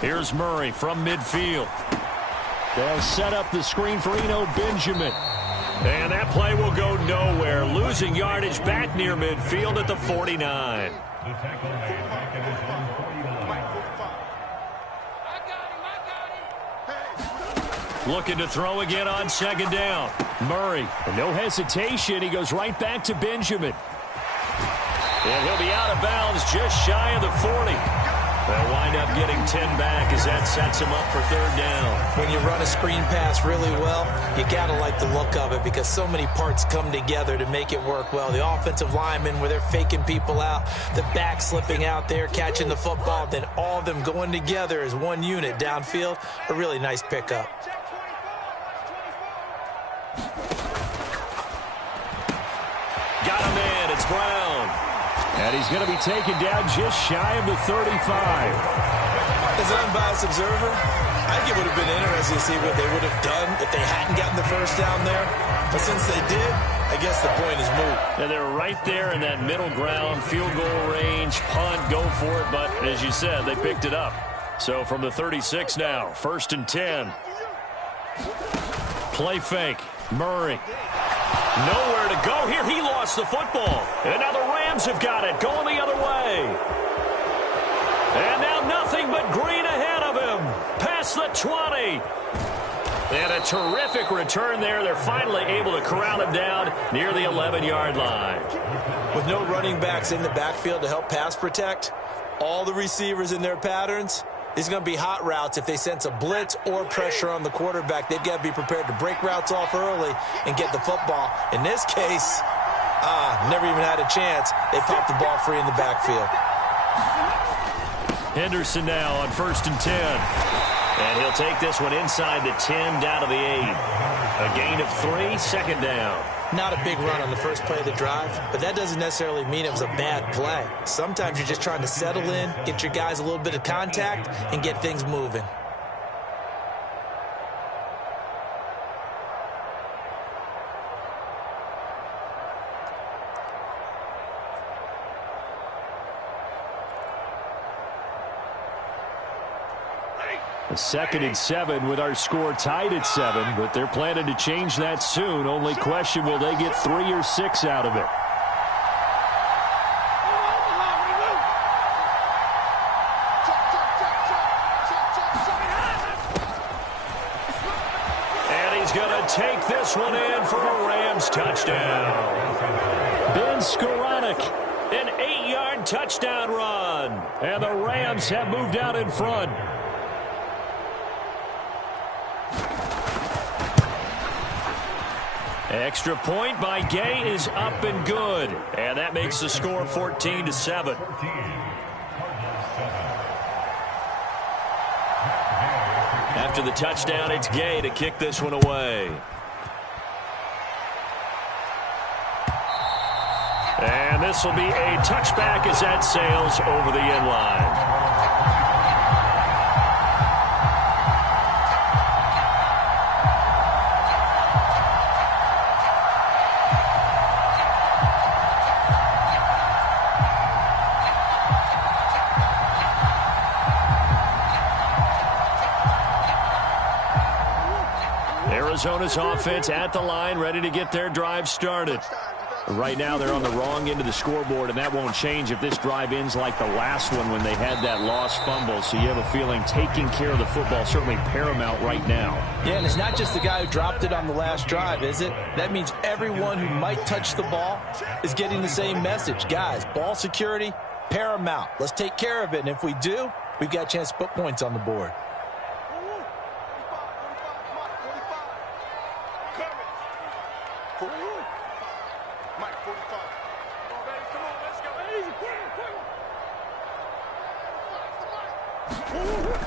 Here's Murray from midfield. They'll set up the screen for Eno Benjamin. And that play will go nowhere. Losing yardage back near midfield at the 49. Looking to throw again on second down. Murray, no hesitation. He goes right back to Benjamin. And he'll be out of bounds just shy of the 40. They'll wind up getting 10 back as that sets him up for third down. When you run a screen pass really well, you got to like the look of it because so many parts come together to make it work well. The offensive linemen where they're faking people out, the back slipping out there, catching the football, then all of them going together as one unit downfield. A really nice pickup. Got him in. It's Brown. And he's going to be taken down just shy of the 35. As an unbiased observer, I think it would have been interesting to see what they would have done if they hadn't gotten the first down there. But since they did, I guess the point is moot. And they're right there in that middle ground, field goal range, punt, go for it. But as you said, they picked it up. So from the 36 now, 1st and 10. Play fake. Murray. Nowhere to go here. He lost the football. And now the Rams have got it. Going the other way. And now nothing but green ahead of him. Past the 20. And a terrific return there. They're finally able to corral him down near the 11-yard line. With no running backs in the backfield to help pass protect, all the receivers in their patterns, these are going to be hot routes. If they sense a blitz or pressure on the quarterback, they've got to be prepared to break routes off early and get the football. In this case, never even had a chance. They popped the ball free in the backfield. Henderson now on 1st and 10. And he'll take this one inside the 10 down to the 8. A gain of 3, second down. Not a big run on the first play of the drive, but that doesn't necessarily mean it was a bad play. Sometimes you're just trying to settle in, get your guys a little bit of contact, and get things moving. A 2nd and 7 with our score tied at 7, but they're planning to change that soon. Only question, will they get 3 or 6 out of it? And he's going to take this one in for a Rams touchdown. Ben Skoranek, an 8-yard touchdown run. And the Rams have moved out in front. Extra point by Gay is up and good. And that makes the score 14-7. After the touchdown, it's Gay to kick this one away. And this will be a touchback as that sails over the end line. Arizona's offense at the line, ready to get their drive started. Right now, they're on the wrong end of the scoreboard, and that won't change if this drive ends like the last one when they had that lost fumble. So you have a feeling taking care of the football certainly paramount right now. Yeah, and it's not just the guy who dropped it on the last drive, is it? That means everyone who might touch the ball is getting the same message. Guys, ball security, paramount. Let's take care of it, and if we do, we've got a chance to put points on the board.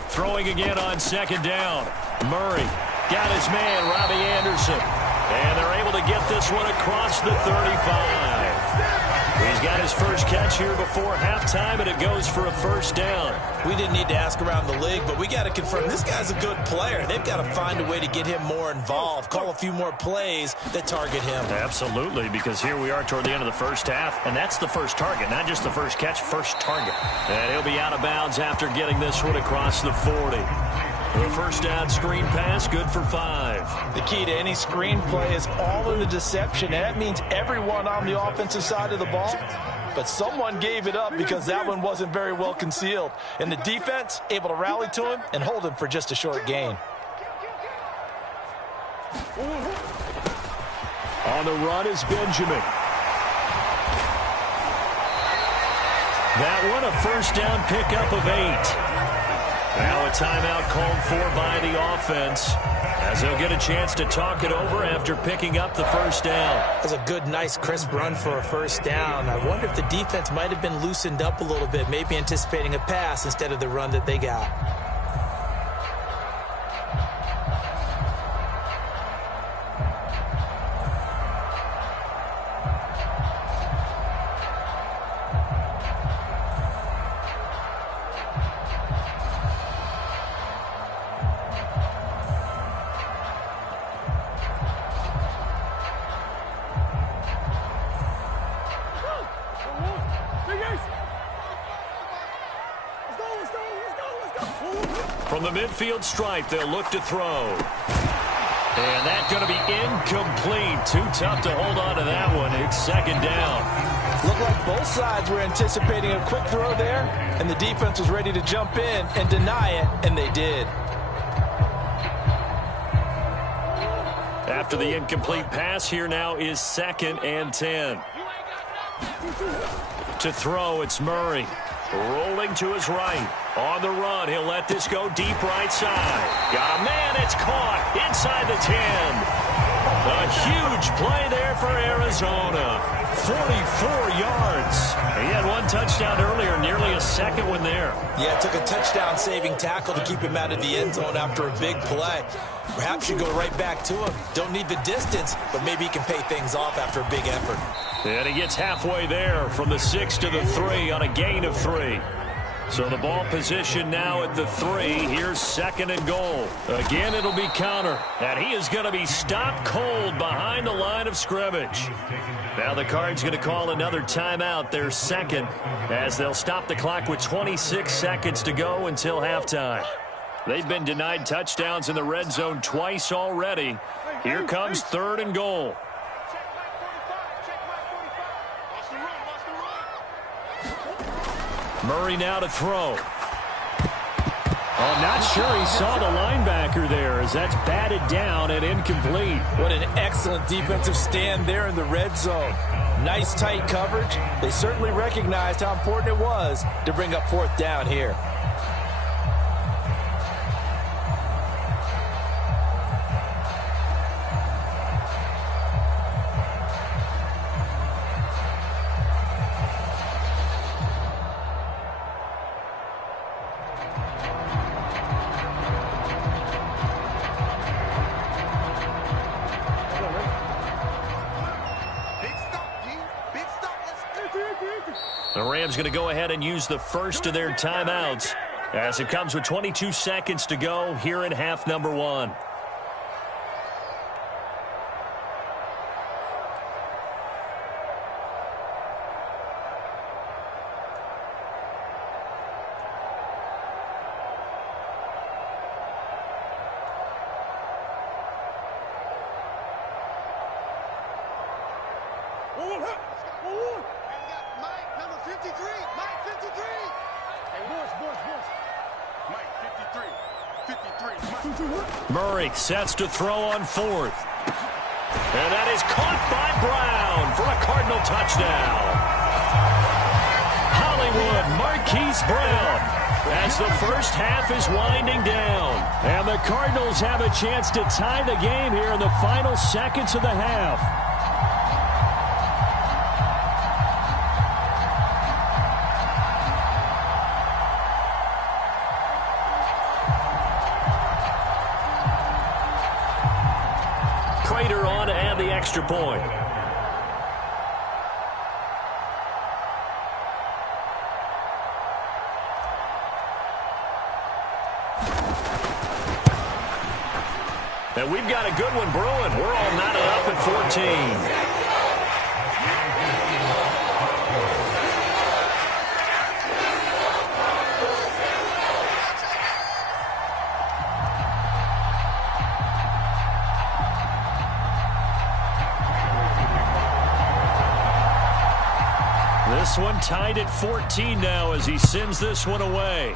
Throwing again on second down. Murray got his man, Robbie Anderson. And they're able to get this one across the 35. He's got his first catch here before halftime, and it goes for a first down. We didn't need to ask around the league, but we got to confirm this guy's a good player. They've got to find a way to get him more involved, call a few more plays that target him. Absolutely, because here we are toward the end of the first half, and that's the first target, not just the first catch, first target. And he'll be out of bounds after getting this one across the 40. The first down screen pass, good for 5. The key to any screen play is all in the deception, and that means everyone on the offensive side of the ball. But someone gave it up because that one wasn't very well concealed. And the defense able to rally to him and hold him for just a short gain. On the run is Benjamin. That one a first down pickup of 8. Now a timeout called for by the offense as they'll get a chance to talk it over after picking up the first down. That's a good, nice, crisp run for a first down. I wonder if the defense might have been loosened up a little bit, maybe anticipating a pass instead of the run that they got. From the midfield stripe, they'll look to throw. And that's going to be incomplete. Too tough to hold on to that one. It's second down. Looked like both sides were anticipating a quick throw there, and the defense was ready to jump in and deny it, and they did. After the incomplete pass, here now is 2nd and 10. To throw, it's Murray. Rolling to his right. On the run, he'll let this go deep right side. Got a man, it's caught inside the 10. A huge play there for Arizona. 44 yards. He had one touchdown earlier, nearly a second one there. Yeah, it took a touchdown-saving tackle to keep him out of the end zone after a big play. Perhaps you go right back to him. Don't need the distance, but maybe he can pay things off after a big effort. And he gets halfway there from the 6 to the 3 on a gain of 3. So the ball position now at the 3. Here's 2nd and goal. Again, it'll be counter. And he is going to be stopped cold behind the line of scrimmage. Now the Cards going to call another timeout, their 2nd, as they'll stop the clock with 26 seconds to go until halftime. They've been denied touchdowns in the red zone twice already. Here comes 3rd and goal. Murray now to throw. Oh, not sure he saw the linebacker there as that's batted down and incomplete. What an excellent defensive stand there in the red zone. Nice tight coverage. They certainly recognized how important it was to bring up 4th down here. The Rams going to go ahead and use the first of their timeouts as it comes with 22 seconds to go here in half number 1. Murray sets to throw on 4th. And that is caught by Brown for a Cardinal touchdown. Hollywood Marquise Brown as the first half is winding down. And the Cardinals have a chance to tie the game here in the final seconds of the half. Prater on to add the extra point. And we've got a good one brewing. We're all knotted up at 14. This one tied at 14 now as he sends this one away.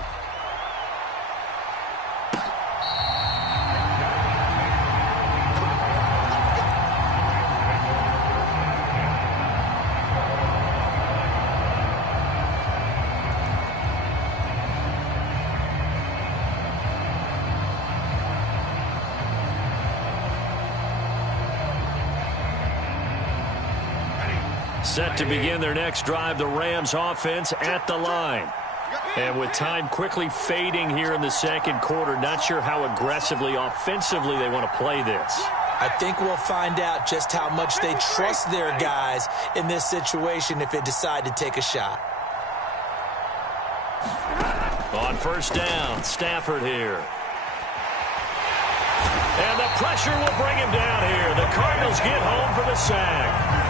Set to begin their next drive, the Rams offense at the line. And with time quickly fading here in the second quarter, not sure how aggressively, offensively they want to play this. I think we'll find out just how much they trust their guys in this situation if they decide to take a shot. On first down, Stafford here. And the pressure will bring him down here. The Cardinals get home for the sack.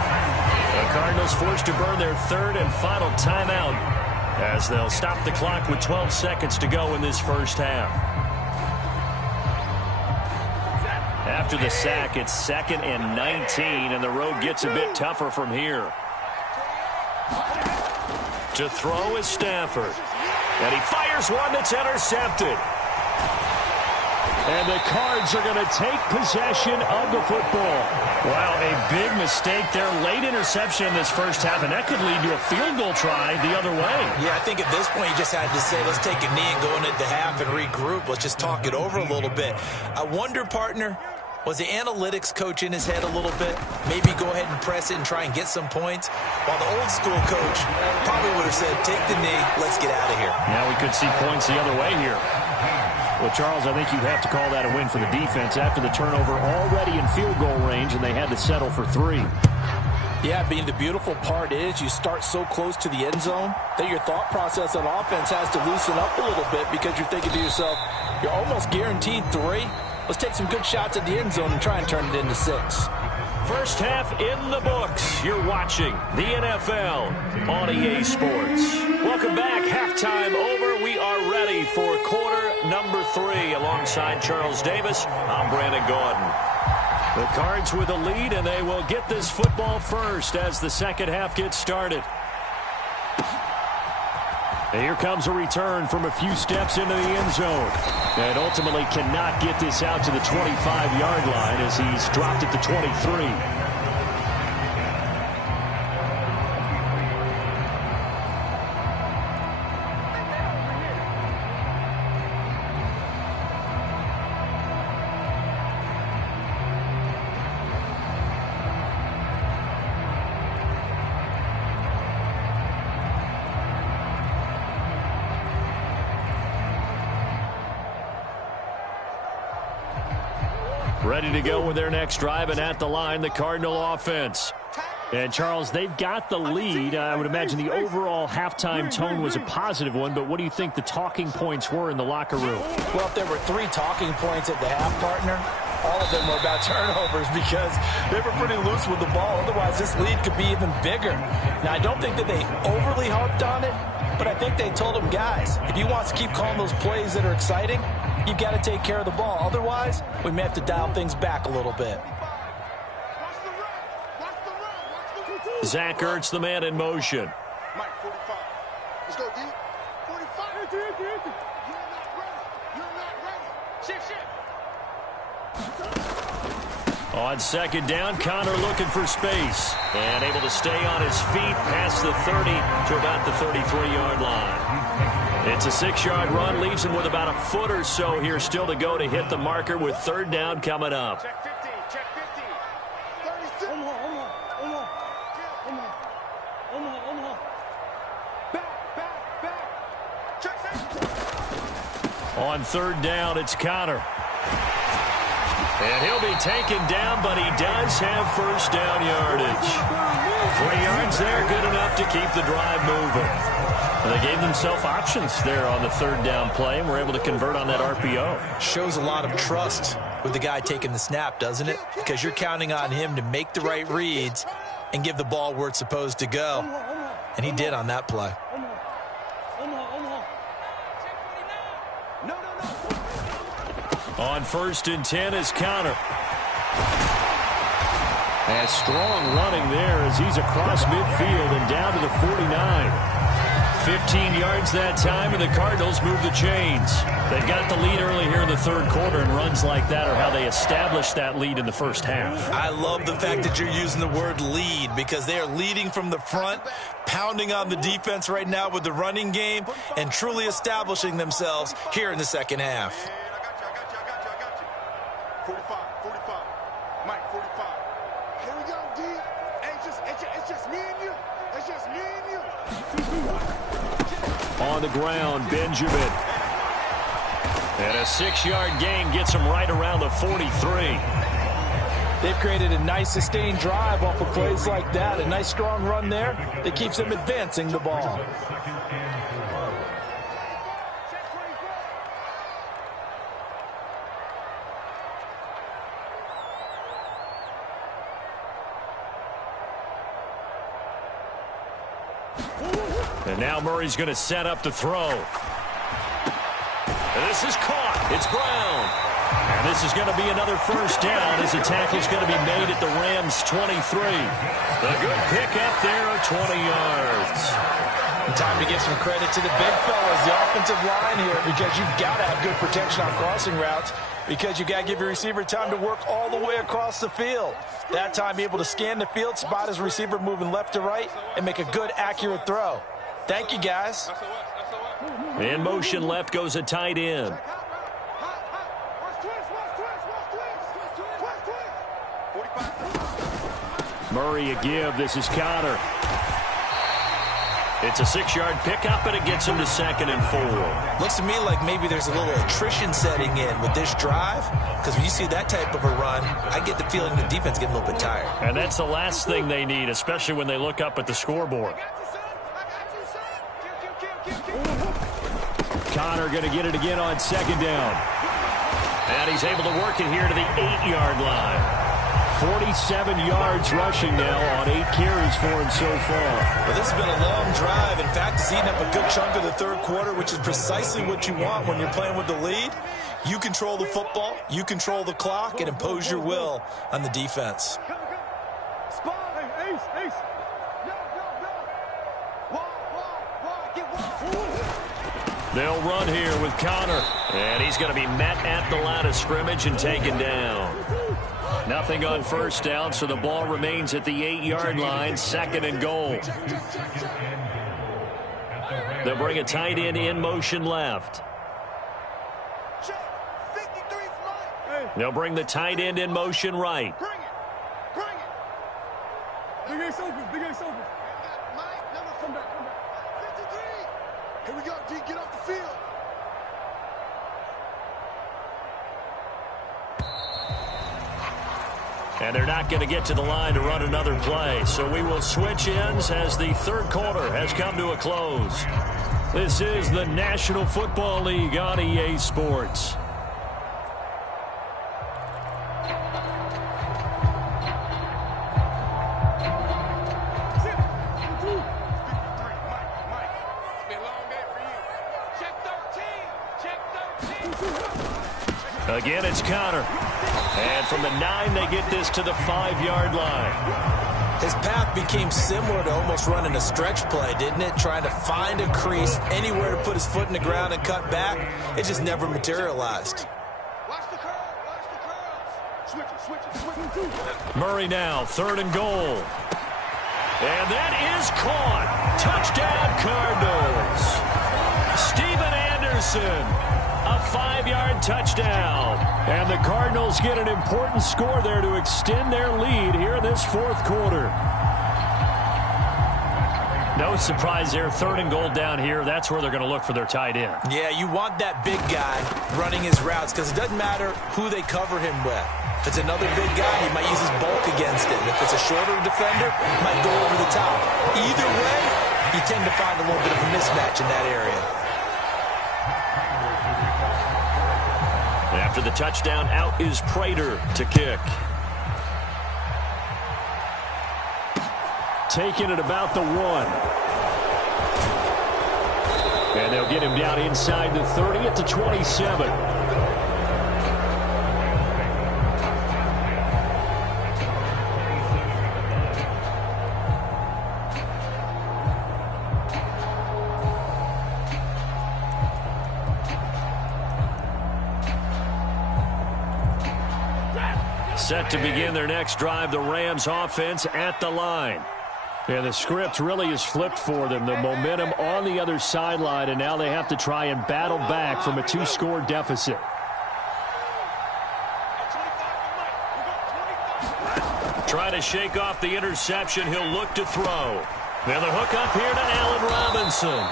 The Cardinals forced to burn their third and final timeout as they'll stop the clock with 12 seconds to go in this first half. After the sack, it's 2nd and 19, and the road gets a bit tougher from here. To throw is Stafford. And he fires one that's intercepted. And the Cards are going to take possession of the football. Wow, a big mistake there. Late interception in this first half, and that could lead to a field goal try the other way. Yeah, I think at this point you just had to say, let's take a knee and go into the half and regroup. Let's just talk it over a little bit. I wonder, partner, was the analytics coach in his head a little bit? Maybe go ahead and press it and try and get some points? While the old school coach probably would have said, take the knee, let's get out of here. Now we could see points the other way here. Well, Charles, I think you have to call that a win for the defense after the turnover already in field goal range, and they had to settle for 3. Yeah, the beautiful part is you start so close to the end zone that your thought process on offense has to loosen up a little bit because you're thinking to yourself, you're almost guaranteed 3. Let's take some good shots at the end zone and try and turn it into 6. First half in the books. You're watching the NFL on EA Sports. Welcome back. Halftime over. We are ready for quarter number 3. Alongside Charles Davis, I'm Brandon Gordon. The Cards with a lead, and they will get this football first as the second half gets started. And here comes a return from a few steps into the end zone. And ultimately cannot get this out to the 25-yard line as he's dropped at the 23. Ready to go with their next drive, and at the line, the Cardinal offense. And, Charles, they've got the lead. I would imagine the overall halftime tone was a positive one, but what do you think the talking points were in the locker room? Well, if there were 3 talking points at the half, partner, all of them were about turnovers because they were pretty loose with the ball. Otherwise, this lead could be even bigger. Now, I don't think that they overly harped on it, but I think they told them, guys, if you want to keep calling those plays that are exciting, you've got to take care of the ball. Otherwise, we may have to dial things back a little bit. Zach Ertz, the man in motion. Mike, 45. Let's go, D. 45. You're not ready. You're not ready. Shift. On second down, Connor looking for space. And able to stay on his feet past the 30 to about the 33-yard line. It's a 6-yard run, leaves him with about a foot or so here still to go to hit the marker with third down coming up. Check 15. Check 15. 36. Omaha. Back. Check 6. On third down, it's Connor. And he'll be taken down, but he does have first down yardage. 3 yards there, good enough to keep the drive moving. They gave themselves options there on the third down play and were able to convert on that RPO. Shows a lot of trust with the guy taking the snap, doesn't it? Because you're counting on him to make the right reads and give the ball where it's supposed to go. And he did on that play. On 1st and 10 is Conner. And strong running there as he's across midfield and down to the 49. 15 yards that time, and the Cardinals move the chains. They've got the lead early here in the third quarter, and runs like that are how they established that lead in the first half. I love the fact that you're using the word lead because they are leading from the front, pounding on the defense right now with the running game, and truly establishing themselves here in the second half. I got you. 45. Mike, 45. Here we go, D. It's just me and you. It's just me and you. On the ground, Benjamin. And a 6-yard gain gets him right around the 43. They've created a nice sustained drive off of plays like that. A nice strong run there that keeps them advancing the ball. And now Murray's going to set up to throw. And this is caught. It's Brown. And this is going to be another first down as the tackle's going to be made at the Rams' 23. A good pick up there of 20 yards. Time to give some credit to the big fellas, the offensive line here, because you've got to have good protection on crossing routes because you've got to give your receiver time to work all the way across the field. That time, able to scan the field, spot his receiver moving left to right, and make a good, accurate throw. Thank you, guys. In motion left goes a tight end. Murray a give. This is Conner. It's a 6-yard pickup, and it gets him to 2nd and 4. Looks to me like maybe there's a little attrition setting in with this drive, because when you see that type of a run, I get the feeling the defense getting a little bit tired. And that's the last thing they need, especially when they look up at the scoreboard. Conner going to get it again on 2nd down. And he's able to work it here to the 8-yard line. 47 yards rushing now on 8 carries for him so far. Well, this has been a long drive. In fact, it's eating up a good chunk of the third quarter, which is precisely what you want when you're playing with the lead. You control the football, you control the clock, and impose your will on the defense. They'll run here with Conner. And he's going to be met at the line of scrimmage and taken down. Nothing on first down, so the ball remains at the 8-yard line, 2nd and goal. They'll bring a tight end in motion left. They'll bring the tight end in motion right. Bring it. Big Ace open. Mike, come back. 53. Here we go, D. Get off the field. And they're not going to get to the line to run another play. So we will switch ends as the third quarter has come to a close. This is the National Football League on EA Sports. Again, it's Conner. And from the 9, they get this to the 5-yard line. His path became similar to almost running a stretch play, didn't it? Trying to find a crease, anywhere to put his foot in the ground and cut back. It just never materialized. Watch the curls. Switch it. Murray now, 3rd and goal. And that is caught. Touchdown, Cardinals. Steven Anderson. A 5-yard touchdown. And the Cardinals get an important score there to extend their lead here in this fourth quarter. No surprise there. 3rd and goal down here. That's where they're going to look for their tight end. Yeah, you want that big guy running his routes because it doesn't matter who they cover him with. If it's another big guy, he might use his bulk against him. If it's a shorter defender, he might go over the top. Either way, you tend to find a little bit of a mismatch in that area. After the touchdown, out is Prater to kick. Taking it about the 1. And they'll get him down inside the 30 at the 27. Set to begin their next drive, the Rams offense at the line. And the script really is flipped for them. The momentum on the other sideline, and now they have to try and battle back from a 2-score deficit. Trying to shake off the interception. He'll look to throw. Now the hook up here to Allen Robinson.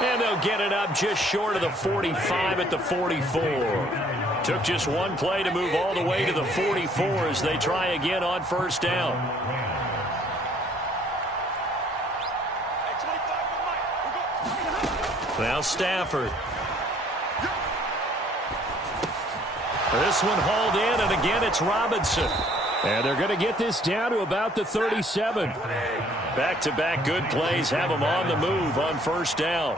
And they'll get it up just short of the 45 at the 44. Took just one play to move all the way to the 44 as they try again on first down. Now Stafford. This one hauled in, and again it's Robinson. And they're going to get this down to about the 37. Back-to-back good plays have them on the move on first down.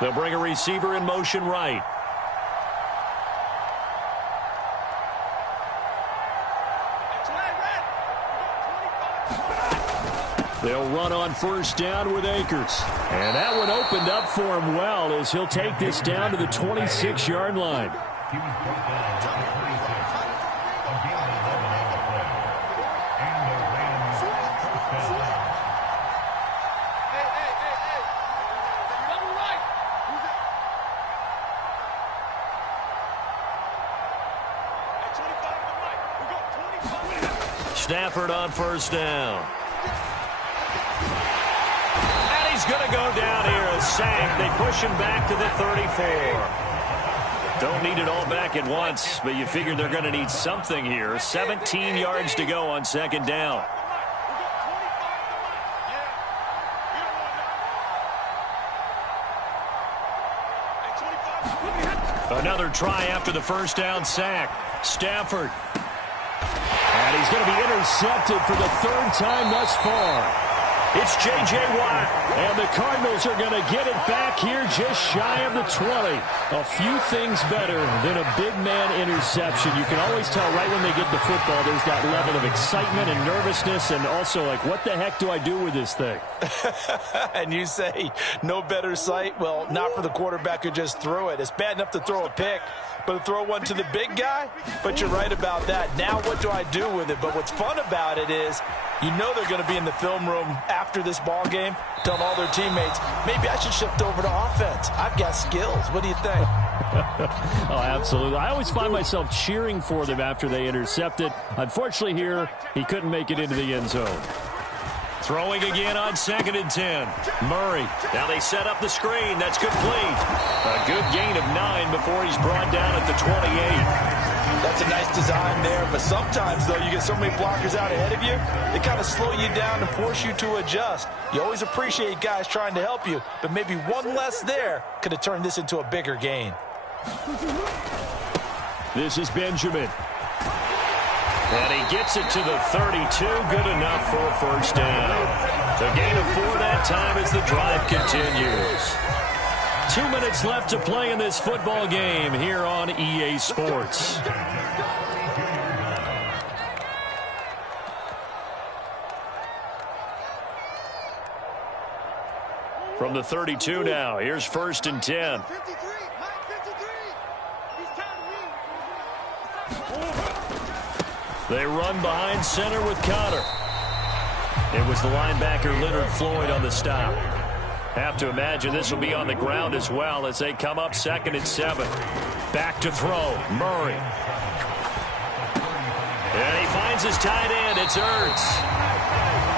They'll bring a receiver in motion right. They'll run on first down with Akers. And that one opened up for him well as he'll take this down to the 26-yard line. Stafford on first down. And he's going to go down here, a sack. They push him back to the 34. Don't need it all back at once, but you figure they're going to need something here. 17 yards to go on second down. Another try after the first down sack. Stafford. And he's going to be intercepted for the third time thus far. It's J.J. Watt, and the Cardinals are going to get it back here just shy of the 20. A few things better than a big man interception. You can always tell right when they get the football, there's that level of excitement and nervousness, and also like, what the heck do I do with this thing? And you say no better sight? Well, not for the quarterback who just threw it. It's bad enough to throw a pick, but to throw one to the big guy? But you're right about that. Now what do I do with it? But what's fun about it is you know they're going to be in the film room after this ball game telling all their teammates, maybe I should shift over to offense. I've got skills. What do you think? Oh, absolutely. I always find myself cheering for them after they intercept it. Unfortunately here, he couldn't make it into the end zone. Throwing again on 2nd and 10. Murray. Now they set up the screen. That's complete. A good gain of 9 before he's brought down at the 28. That's a nice design there, but sometimes, though, you get so many blockers out ahead of you, they kind of slow you down and force you to adjust. You always appreciate guys trying to help you, but maybe one less there could have turned this into a bigger gain. This is Benjamin. And he gets it to the 32. Good enough for a first down. The gain of 4 that time as the drive continues. 2 minutes left to play in this football game here on EA Sports. From the 32 now, here's 1st and 10. They run behind center with Connor. It was the linebacker Leonard Floyd on the stop. Have to imagine this will be on the ground as well as they come up 2nd and 7. Back to throw. Murray. And he finds his tight end. It's Ertz.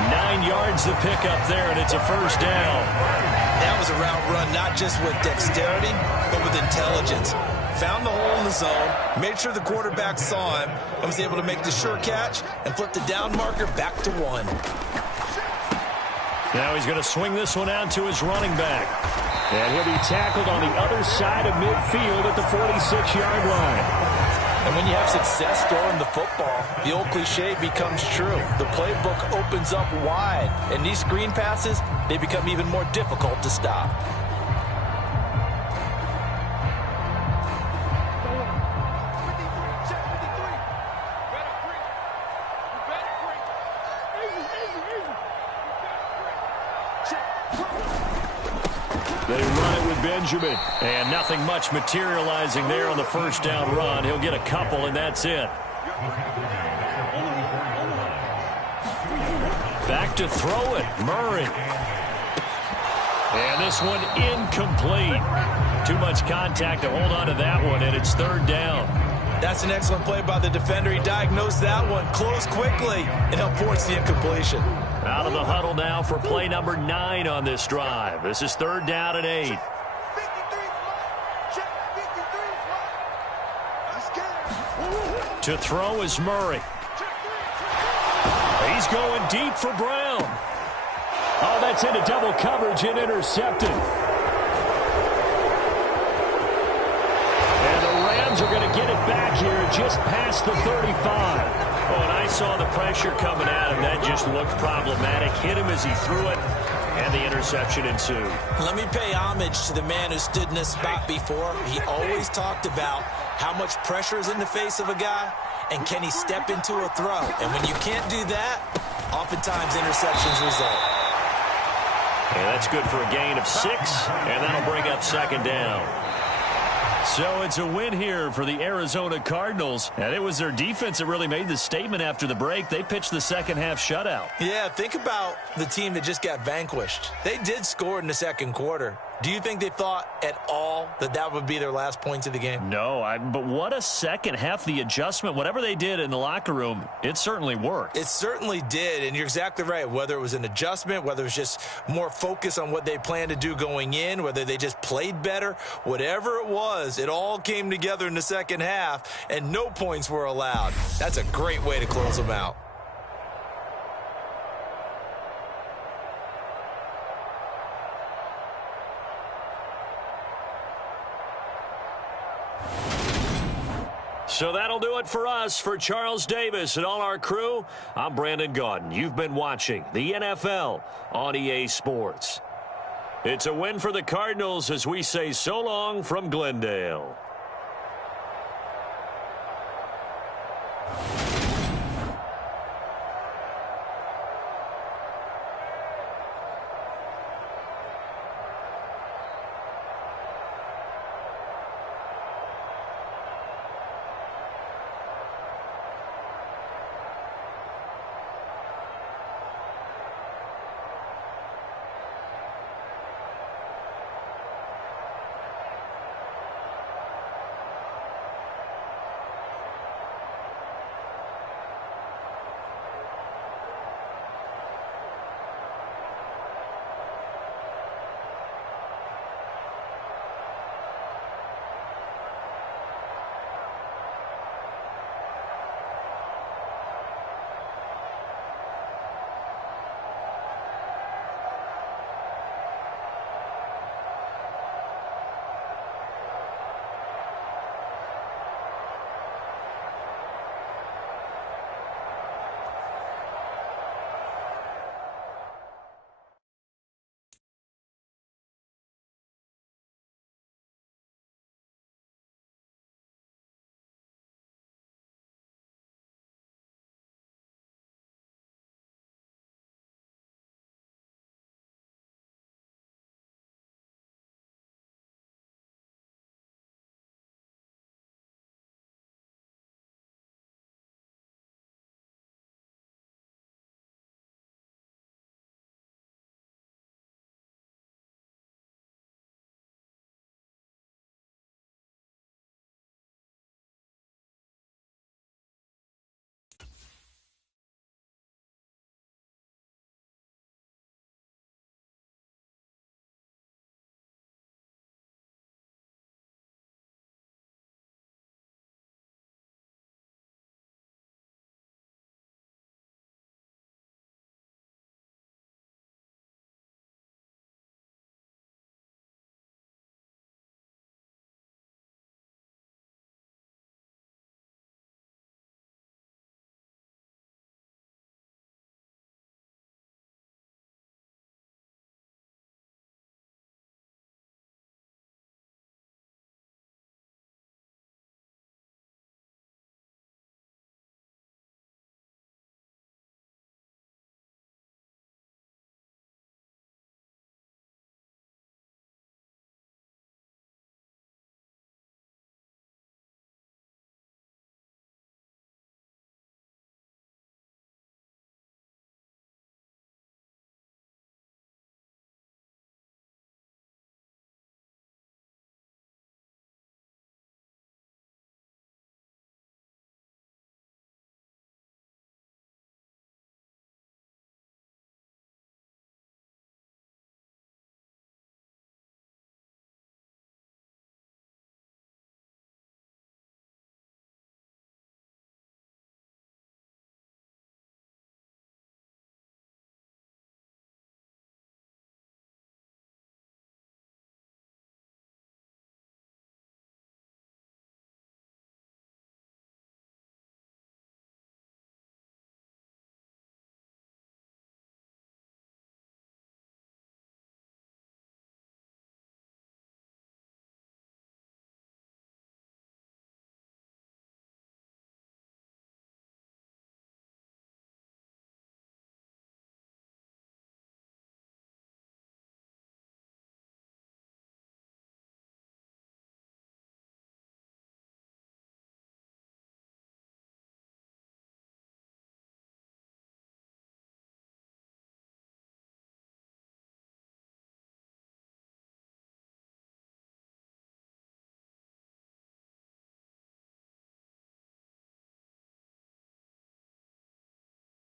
9 yards the pickup there, and it's a first down. That was a route run not just with dexterity, but with intelligence. found the hole in the zone, made sure the quarterback saw him, and was able to make the sure catch and flip the down marker back to 1. Now he's going to swing this one out to his running back. And he'll be tackled on the other side of midfield at the 46-yard line. And when you have success throwing the football, the old cliche becomes true. The playbook opens up wide, and these screen passes, they become even more difficult to stop. They run it with Benjamin. And nothing much materializing there on the first down run. He'll get a couple, and that's it. Back to throw it. Murray. And this one incomplete. Too much contact to hold on to that one, and it's third down. That's an excellent play by the defender. He diagnosed that one, closed quickly, and helped force the incompletion. Out of the huddle now for play number 9 on this drive. This is third down and 8. To throw is Murray. He's going deep for Brown. Oh, that's into double coverage and intercepted. And the Rams are going to get it back here just past the 35. Oh, and I saw the pressure coming at him. That just looked problematic. Hit him as he threw it, and the interception ensued. Let me pay homage to the man who stood in this spot before. He always talked about how much pressure is in the face of a guy, and can he step into a throw. And when you can't do that, oftentimes interceptions result. And that's good for a gain of 6, and that'll bring up second down. So it's a win here for the Arizona Cardinals. And it was their defense that really made the statement after the break. They pitched the second half shutout. Yeah, think about the team that just got vanquished. They did score in the second quarter. Do you think they thought at all that that would be their last points of the game? No, but what a second half. The adjustment, whatever they did in the locker room, it certainly worked. It certainly did, and you're exactly right. Whether it was an adjustment, whether it was just more focus on what they planned to do going in, whether they just played better, whatever it was, it all came together in the second half, and no points were allowed. That's a great way to close them out. So that'll do it for us. For Charles Davis and all our crew, I'm Brandon Gaudin. You've been watching the NFL on EA Sports. It's a win for the Cardinals as we say so long from Glendale.